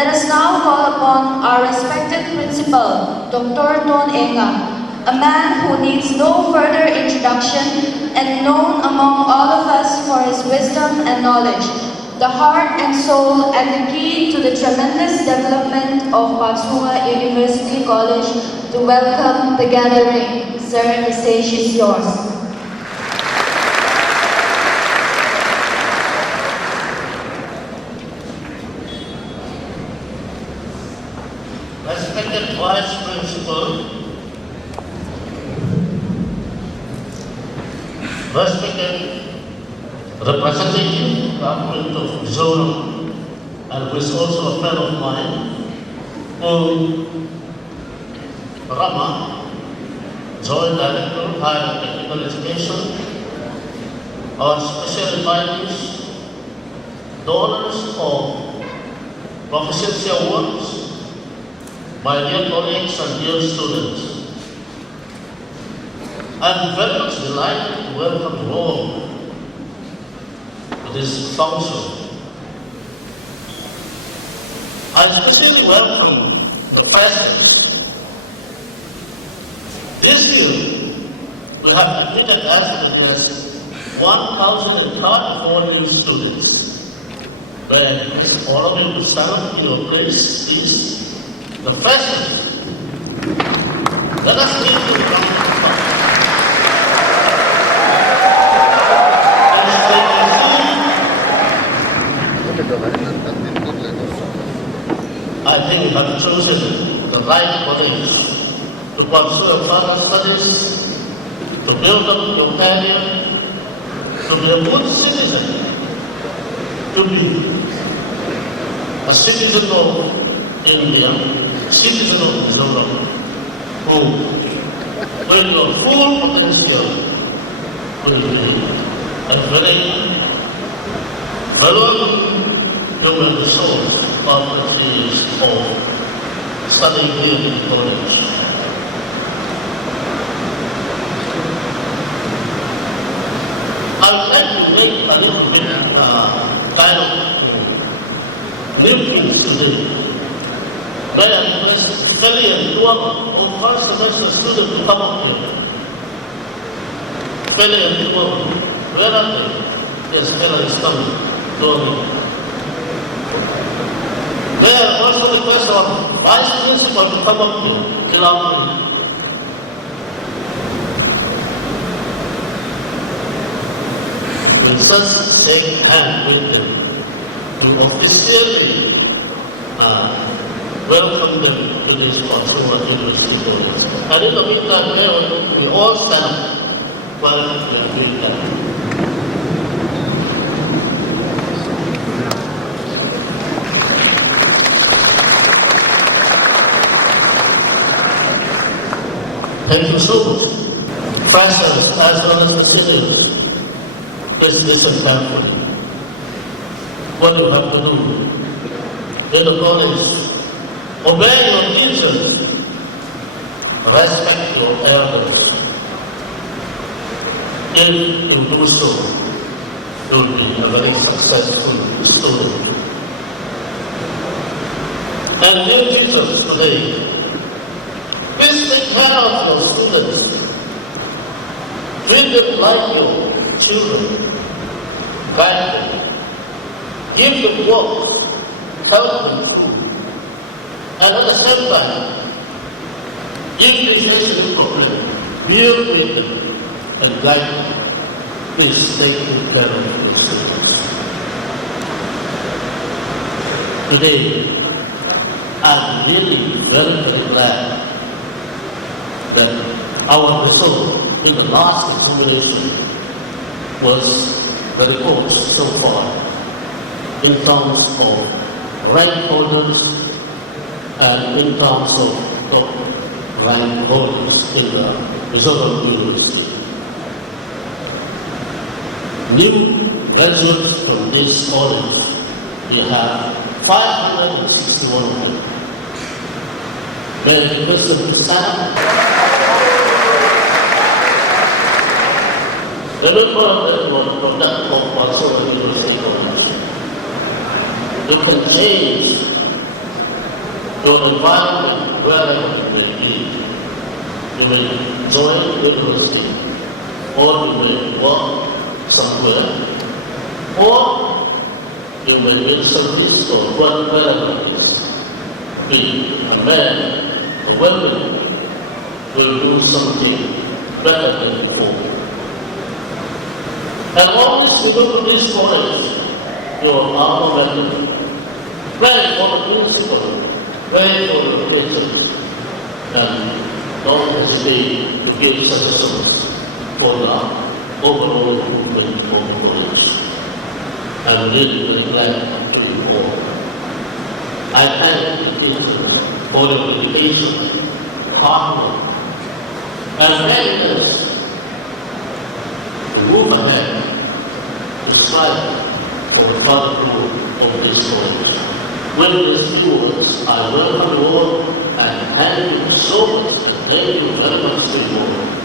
Let us now call upon our respected principal, Dr. Ton Enga, a man who needs no further introduction and known among all of us for his wisdom and knowledge, the heart and soul and the key to the tremendous development of Patsua University College, to welcome the gathering. Sir, the stage is yours. Respected Vice Principal, respected representative government of Mizoram, and who is also a friend of mine, Rama, Joint Director of Higher and Technical Education, our special invitees, donors of proficiency awards, my dear colleagues and dear students, I am very much delighted to welcome you all to this function. I especially welcome the president. This year, we have admitted as the guests 1,034 new students. May I ask all of you to stand up in your place, please. The president, let us leave the ground to come. I think we have chosen the right college to pursue further studies, to build up your career, to be a good citizen, to be a citizen of India, citizen of Mizoram, who, with your full potential, will be a very valuable human resource after 3 years of studying here in college. I would like to make a little bit kind of new things today. May I request Kelly and Tuam of first semester students to come up here. Kelly and Tuam, where are they? Yes, Kelly is coming. Tuam. May I also request our Vice Principal to come up here. Allow me. We just shake hands with them to officially welcome them to this Patsua University College. And in the meantime, we all stand up while we are doing that. Thank you so much. Freshers as well as the seniors, please listen carefully. What you have to do in the college: obey your teachers, respect your elders. If you do so, you will be a very successful student. And dear teachers today, please take care of your students. Treat them like your children. Guide them. Give them work. Help them. And at the same time, if they face a problem, be with them and guide them. Please take care of your students. Today, I'm really very, very glad that our result in the last examination was the report so far in terms of rank holders and in terms of top rank holders in the Mizoram University. New graduates from this college, we have 561 of them. May I request them to stand up? Remember that one product of Patsua University College. You can change your environment, wherever you may be. You may join university, or you may work somewhere, or you may be in service or whatever it is. Be a man, a woman, will do something better than before. And always you look at this college, your alma mater, pray for the principal, pray for the teachers, and don't hesitate to give suggestions for the overall movement of college. I'm really, really glad to report. I thank the teachers for your dedication, hard work, and readiness to move ahead, to strive for the further growth of this college. With these few words, I welcome you all and thank you so much. Thank you very much, Sri Lord.